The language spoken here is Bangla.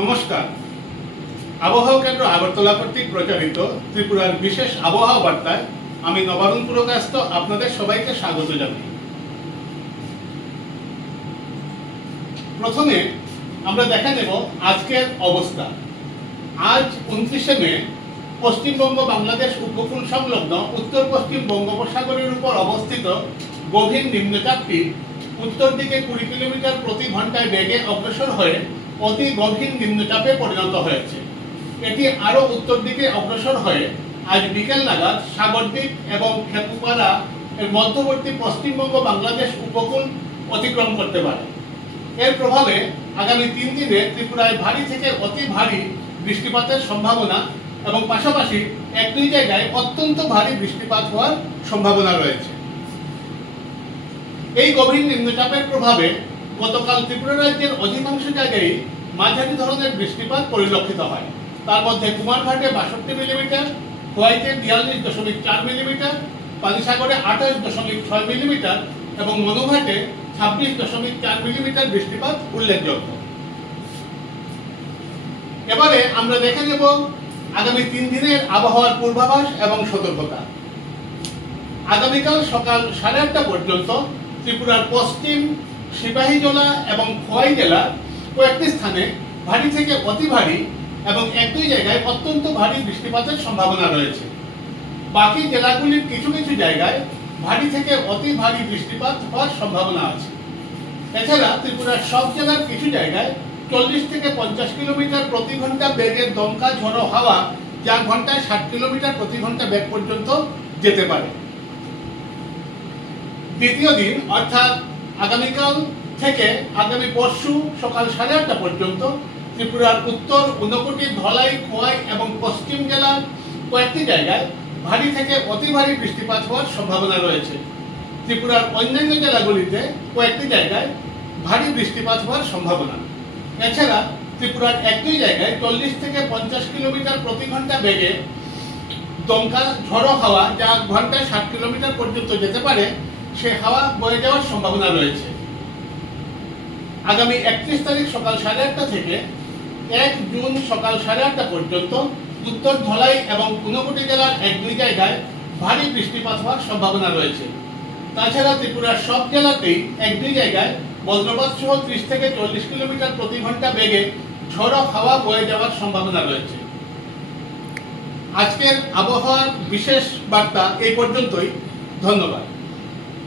নমস্কার। আবহাওয়া কেন্দ্র আগরতলা কর্তৃক প্রচারিত ত্রিপুরার বিশেষ আবহাওয়া বার্তায় আমি নবারুণ পুরকাস্ত আপনাদের সবাইকে স্বাগত জানাই। প্রথমে আমরা দেখে নেব আজকের অবস্থা। আজ 29শে মে পশ্চিমবঙ্গ বাংলাদেশ উপকূল সংলগ্ন উত্তর পশ্চিম বঙ্গোপসাগরের উপর অবস্থিত গভীর নিম্নচাপটি উত্তর দিকে 20 কিলোমিটার প্রতি ঘন্টায় বেগে অগ্রসর হয়ে অতি গভীর নিম্নচাপে পরিণত হয়েছে। এটি আরো উত্তর দিকে অগ্রসর হয়ে আজ বিকেল নাগাদ সাগরদ্বীপ এবং খেপুপাড়া এর মধ্যবর্তী পশ্চিমবঙ্গ বাংলাদেশ উপকূল অতিক্রম করতে পারে। এর প্রভাবে আগামী 3 দিনে ত্রিপুরায় ভারী থেকে অতি ভারী বৃষ্টিপাতের সম্ভাবনা এবং পাশাপাশি 1-2 জায়গায় অত্যন্ত ভারী বৃষ্টিপাত হওয়ার সম্ভাবনা রয়েছে। এই গভীর নিম্নচাপের প্রভাবে গতকাল ত্রিপুরা রাজ্যের অধিকাংশ জায়গায় মাঝারি ধরনের বৃষ্টিপাত পরিলক্ষিত হয়। তার মধ্যে কুমারঘাটে 62 মিলিমিটার, খোয়াইতে 42.4 মিলিমিটার, পানিসাগরে 28.6 মিলিমিটার এবং মনুঘাটে 26.4 মিলিমিটার বৃষ্টিপাত উল্লেখযোগ্য। এবারে আমরা দেখে নেব আগামী 3 দিনের আবহাওয়ার পূর্বাভাস এবং সতর্কতা। আগামীকাল সকাল 8:30 পর্যন্ত ত্রিপুরার পশ্চিম, সিপাহীজলা এবং খোয়াই জেলার কয়েকটি স্থানে ভারী থেকে অতি ভারী এবং 1-2 জায়গায় অত্যন্ত ভারী বৃষ্টিপাতের সম্ভাবনা রয়েছে। বাকি জেলাগুলির কিছু কিছু জায়গায় ভারী থেকে অতি ভারী বৃষ্টিপাত হওয়ার সম্ভাবনা আছে। এছাড়া ত্রিপুরার সব জেলার কিছু জায়গায় 40 থেকে 50 কিলোমিটার প্রতি ঘন্টা বেগের দমকা ঝড়ো হাওয়া, যা ঘন্টায় 60 কিলোমিটার প্রতি ঘন্টা বেগ পর্যন্ত যেতে পারে। দ্বিতীয় দিন অর্থাৎ আগামীকাল থেকে আগামী পরশু সকাল 8:30 পর্যন্ত ত্রিপুরার উত্তর, ঊনকোটি, ধলাই, খোয়াই এবং পশ্চিম জেলার কয়েকটি জায়গায় ভারী থেকে অতি ভারী বৃষ্টিপাত হওয়ার সম্ভাবনা রয়েছে। ত্রিপুরার অন্যান্য জেলাগুলিতে কয়েকটি জায়গায় ভারী বৃষ্টিপাত হওয়ার সম্ভাবনা। এছাড়া ত্রিপুরার 1-2 জায়গায় 40 থেকে 50 কিলোমিটার প্রতি ঘন্টা বেগে দমকা ঝড়ো হাওয়া, যা ঘন্টায় 60 কিলোমিটার পর্যন্ত যেতে পারে, সে হাওয়া বয়ে যাওয়ার সম্ভাবনা রয়েছে। আগামী 31 তারিখ সকাল 8:30 থেকে 1 জুন সকাল 8:30 পর্যন্ত উত্তর ধলাই এবং ঊনকোটি জেলার 1-2 জায়গায় ভারী বৃষ্টিপাত হওয়ার সম্ভাবনা রয়েছে। তাছাড়া ত্রিপুরার সব জেলাতেই 1-2 জায়গায় বজ্রপাত সহ 30 থেকে 40 কিলোমিটার প্রতি ঘন্টা বেগে ঝড়ো হাওয়া বয়ে যাওয়ার সম্ভাবনা রয়েছে। আজকের আবহাওয়ার বিশেষ বার্তা এই পর্যন্তই। ধন্যবাদ।